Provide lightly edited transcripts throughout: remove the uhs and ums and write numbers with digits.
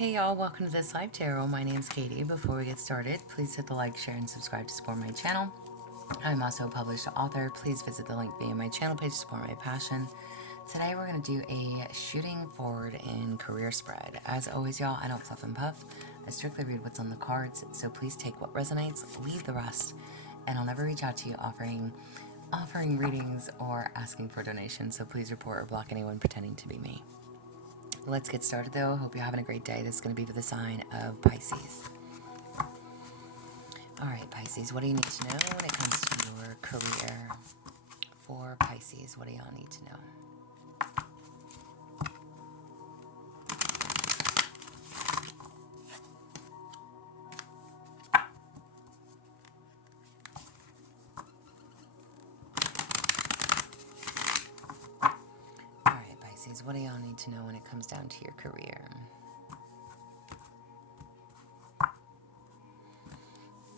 Hey y'all, welcome to this live tarot. My name's Katie. Before we get started, please hit the like, share, and subscribe to support my channel. I'm also a published author. Please visit the link via my channel page to support my passion. Today we're going to do a shooting forward in career spread. As always, y'all, I don't fluff and puff. I strictly read what's on the cards, so please take what resonates, leave the rest, and I'll never reach out to you offering readings or asking for donations, so please report or block anyone pretending to be me. Let's get started though. Hope you're having a great day. This is going to be for the sign of Pisces. Alright, Pisces, what do you need to know when it comes to your career? For Pisces, what do y'all need to know? Alright, Pisces, what do y'all need to know when it comes down to your career?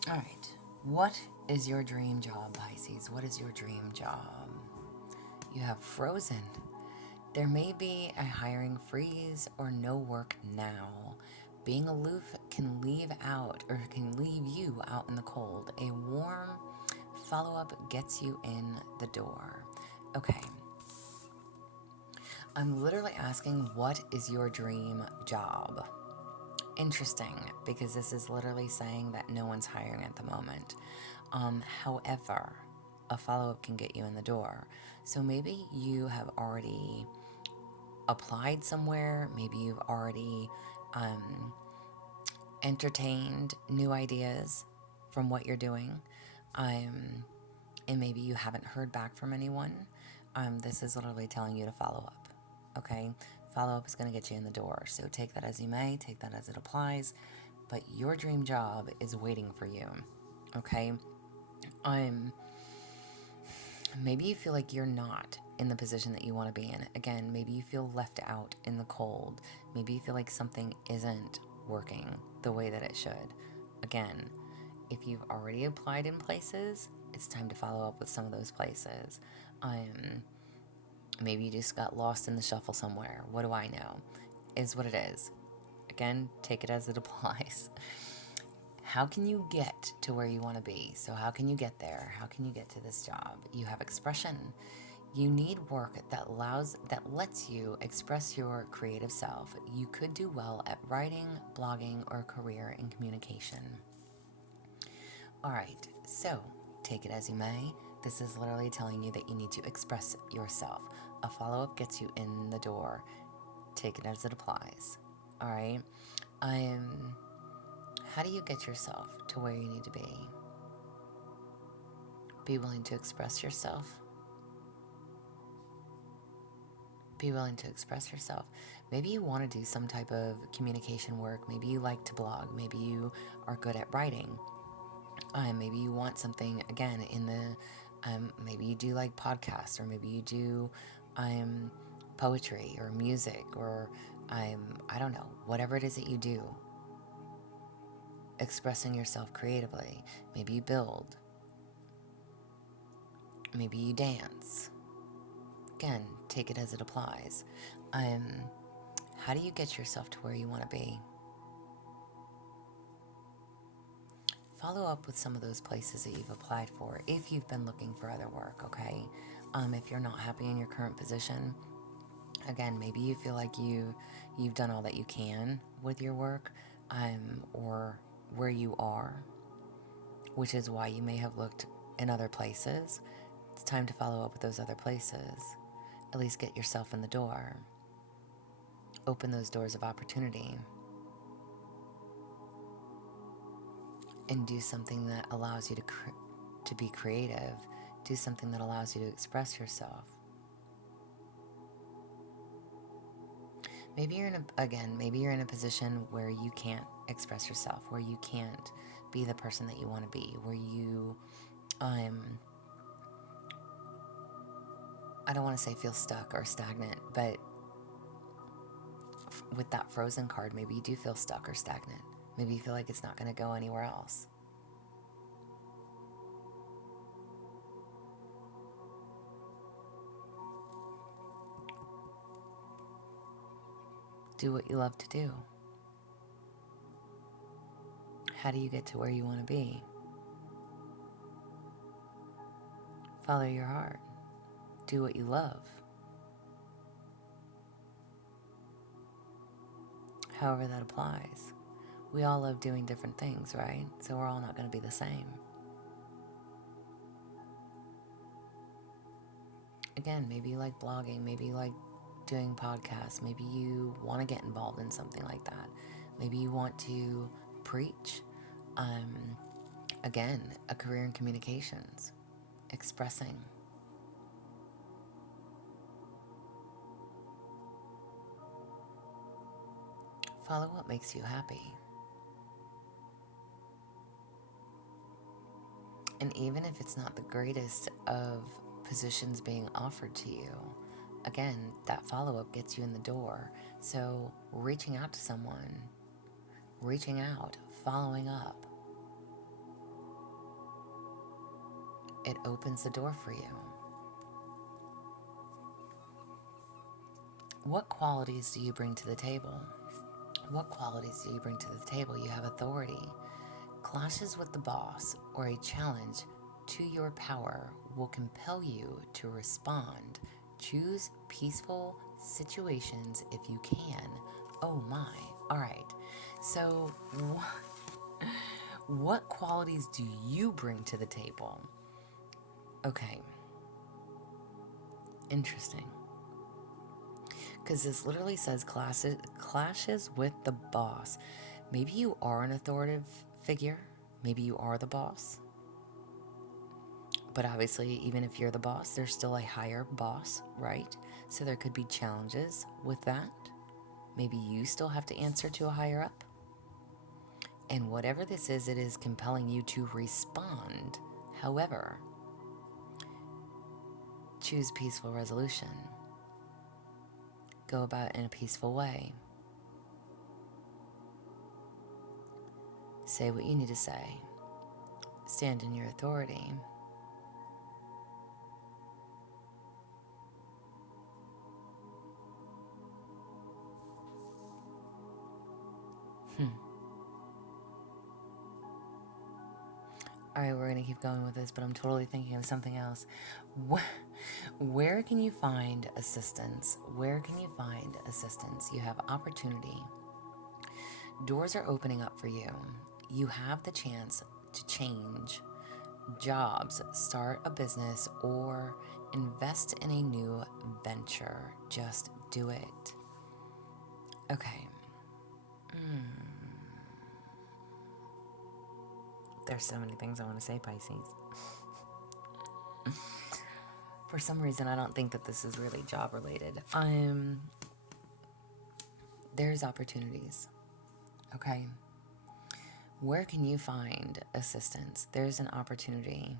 Alright, what is your dream job, Pisces? What is your dream job? You have frozen. There may be a hiring freeze or no work now. Being aloof can leave you out in the cold. A warm follow-up gets you in the door. Okay. I'm literally asking, what is your dream job? Interesting, because this is literally saying that no one's hiring at the moment. However, a follow-up can get you in the door. So maybe you have already applied somewhere. Maybe you've already entertained new ideas from what you're doing. And maybe you haven't heard back from anyone. This is literally telling you to follow up. Okay? Follow-up is going to get you in the door. So take that as you may, take that as it applies. But your dream job is waiting for you. Okay? Maybe you feel like you're not in the position that you want to be in. Again, maybe you feel left out in the cold. Maybe you feel like something isn't working the way that it should. Again, if you've already applied in places, it's time to follow up with some of those places. Maybe you just got lost in the shuffle somewhere. What do I know? Is what it is. Again, take it as it applies. How can you get to where you want to be? So how can you get there? How can you get to this job? You have expression. You need work that lets you express your creative self. You could do well at writing, blogging, or a career in communication. All right, so take it as you may. This is literally telling you that you need to express yourself. A follow-up gets you in the door. Take it as it applies. All right. How do you get yourself to where you need to be? Be willing to express yourself. Be willing to express yourself. Maybe you want to do some type of communication work. Maybe you like to blog. Maybe you are good at writing. Maybe you want something, again, in the, maybe you do like podcasts, or maybe you do poetry or music, or I don't know, whatever it is that you do. Expressing yourself creatively. Maybe you build. Maybe you dance. Again, take it as it applies. How do you get yourself to where you want to be? Follow up with some of those places that you've applied for if you've been looking for other work, okay? If you're not happy in your current position, again, maybe you feel like you've done all that you can with your work, or where you are, which is why you may have looked in other places. It's time to follow up with those other places. At least get yourself in the door. Open those doors of opportunity. And do something that allows you to be creative. Do something that allows you to express yourself. Maybe you're in a position where you can't express yourself, where you can't be the person that you want to be, where you, I don't want to say feel stuck or stagnant, but with that frozen card, maybe you do feel stuck or stagnant. Maybe you feel like it's not going to go anywhere else. Do what you love to do. How do you get to where you want to be? Follow your heart. Do what you love. However that applies. We all love doing different things, right? So we're all not going to be the same. Again, maybe you like blogging, maybe you like doing podcasts, maybe you want to get involved in something like that. Maybe you want to preach. Again, a career in communications, expressing. Follow what makes you happy. And even if it's not the greatest of positions being offered to you, again, that follow-up gets you in the door. So reaching out to someone, reaching out, following up, it opens the door for you. What qualities do you bring to the table? What qualities do you bring to the table? You have authority. Clashes with the boss or a challenge to your power will compel you to respond. Choose peaceful situations if you can. Oh my. All right. So, what qualities do you bring to the table? Okay. Interesting. Because this literally says clashes with the boss. Maybe you are an authoritative figure. Maybe you are the boss. But obviously, even if you're the boss, there's still a higher boss, right? So there could be challenges with that. Maybe you still have to answer to a higher up. And whatever this is, it is compelling you to respond. However, choose peaceful resolution. Go about it in a peaceful way. Say what you need to say. Stand in your authority. All right, we're going to keep going with this, but I'm totally thinking of something else. Where can you find assistance? Where can you find assistance? You have opportunity. Doors are opening up for you. You have the chance to change jobs, start a business, or invest in a new venture. Just do it. Okay. There's so many things I want to say, Pisces. For some reason, I don't think that this is really job related. There's opportunities. Okay. Where can you find assistance? There's an opportunity.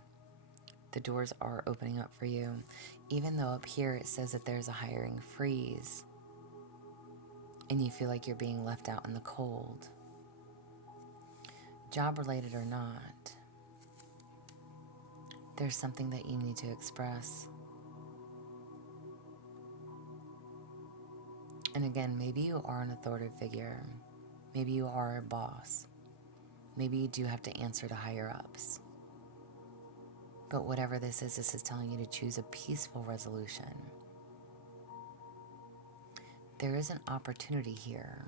The doors are opening up for you. Even though up here it says that there's a hiring freeze and you feel like you're being left out in the cold. Job related or not, there's something that you need to express. And again, maybe you are an authoritative figure. Maybe you are a boss. Maybe you do have to answer to higher ups. But whatever this is telling you to choose a peaceful resolution. There is an opportunity here.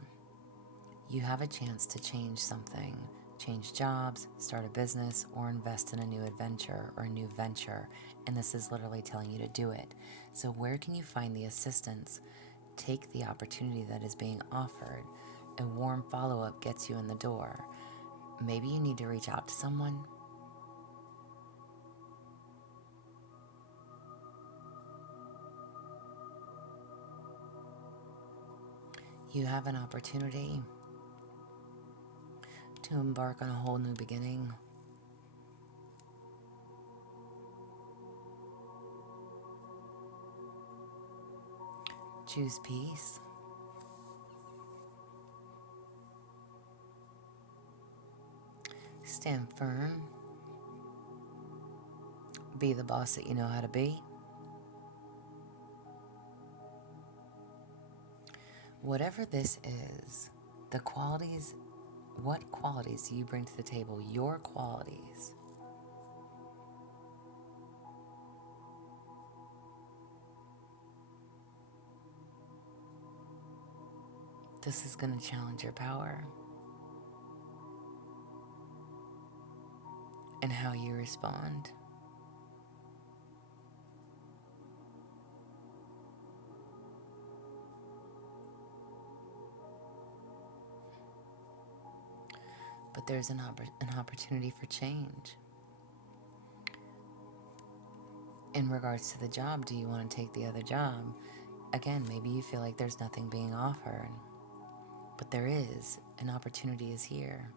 You have a chance to change something. Change jobs, start a business, or invest in a new adventure or a new venture. And this is literally telling you to do it. So where can you find the assistance? Take the opportunity that is being offered. A warm follow-up gets you in the door. Maybe you need to reach out to someone. You have an opportunity to embark on a whole new beginning. Choose peace. Stand firm. Be the boss that you know how to be. Whatever this is, the qualities What qualities do you bring to the table? Your qualities. This is going to challenge your power and how you respond. But there's an opportunity for change. In regards to the job, do you want to take the other job? Again, maybe you feel like there's nothing being offered, but there is. An opportunity is here.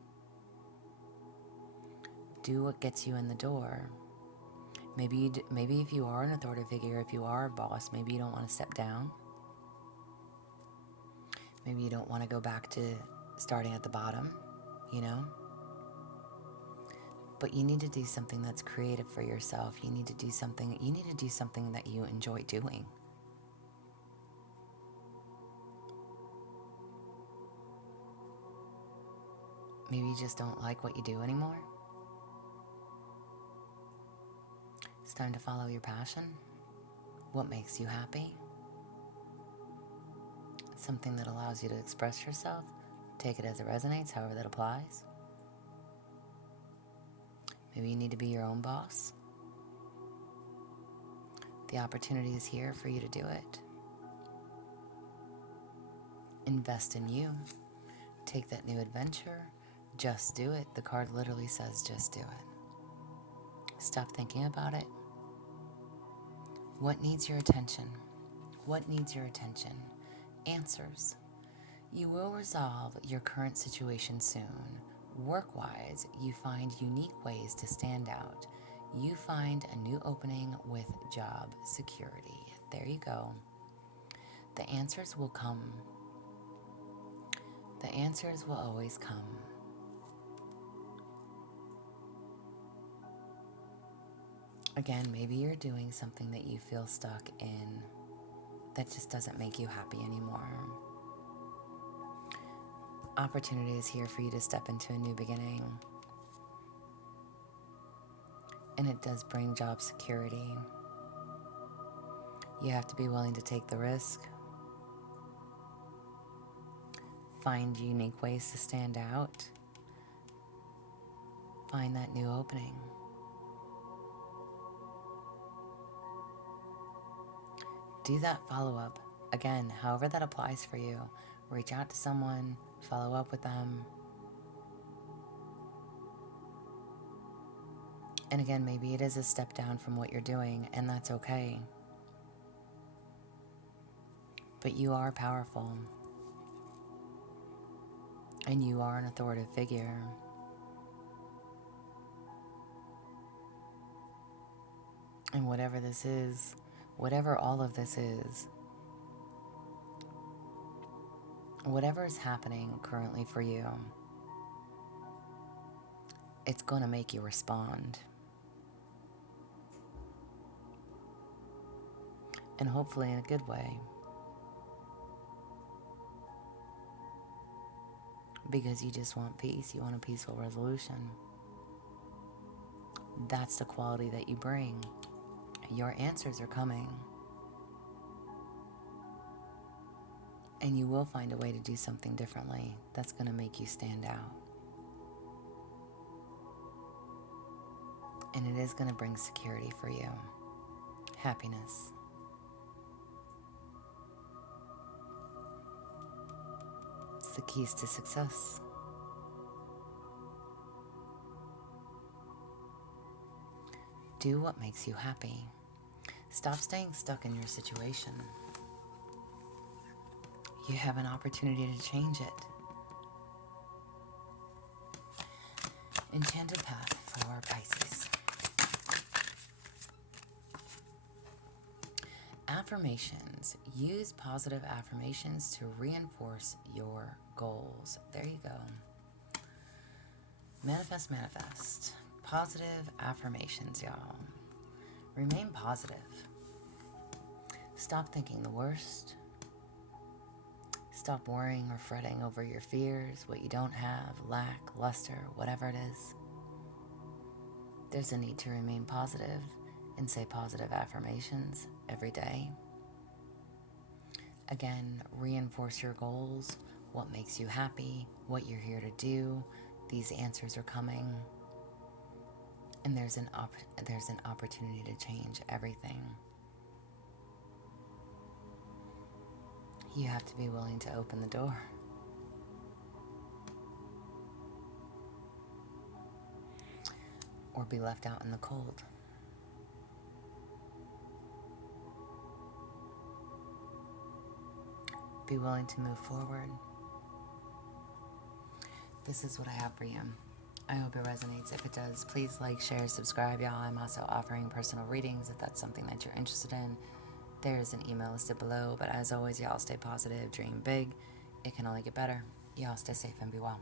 Do what gets you in the door. Maybe if you are an authority figure, if you are a boss, maybe you don't want to step down. Maybe you don't want to go back to starting at the bottom, you know? But you need to do something that's creative for yourself. You need to do something that you enjoy doing. Maybe you just don't like what you do anymore. It's time to follow your passion. What makes you happy? Something that allows you to express yourself. Take it as it resonates, however that applies. Maybe you need to be your own boss. The opportunity is here for you to do it. Invest in you. Take that new adventure. Just do it. The card literally says just do it. Stop thinking about it. What needs your attention? What needs your attention? Answers. You will resolve your current situation soon. Work-wise, you find unique ways to stand out. You find a new opening with job security. There you go. The answers will come. The answers will always come. Again, maybe you're doing something that you feel stuck in that just doesn't make you happy anymore. Opportunity is here for you to step into a new beginning. And it does bring job security. You have to be willing to take the risk. Find unique ways to stand out. Find that new opening. Do that follow-up. Again, however that applies for you. Reach out to someone, follow up with them. And again, maybe it is a step down from what you're doing, and that's okay. But you are powerful. And you are an authoritative figure. And whatever this is, whatever all of this is, whatever is happening currently for you, it's going to make you respond. And hopefully in a good way. Because you just want peace. You want a peaceful resolution. That's the quality that you bring. Your answers are coming. And you will find a way to do something differently that's going to make you stand out. And it is going to bring security for you. Happiness. It's the keys to success. Do what makes you happy. Stop staying stuck in your situation. You have an opportunity to change it. Enchanted Path for Pisces. Affirmations. Use positive affirmations to reinforce your goals. There you go. Manifest, manifest. Positive affirmations, y'all. Remain positive. Stop thinking the worst. stop worrying or fretting over your fears, what you don't have, lack, luster, whatever it is. There's a need to remain positive and say positive affirmations every day. Again, reinforce your goals, what makes you happy, what you're here to do. These answers are coming. And there's an opportunity to change everything. You have to be willing to open the door. Or be left out in the cold. Be willing to move forward. This is what I have for you. I hope it resonates. If it does, please like, share, subscribe, y'all. I'm also offering personal readings if that's something that you're interested in. There's an email listed below. But as always, y'all stay positive, dream big. It can only get better. Y'all stay safe and be well.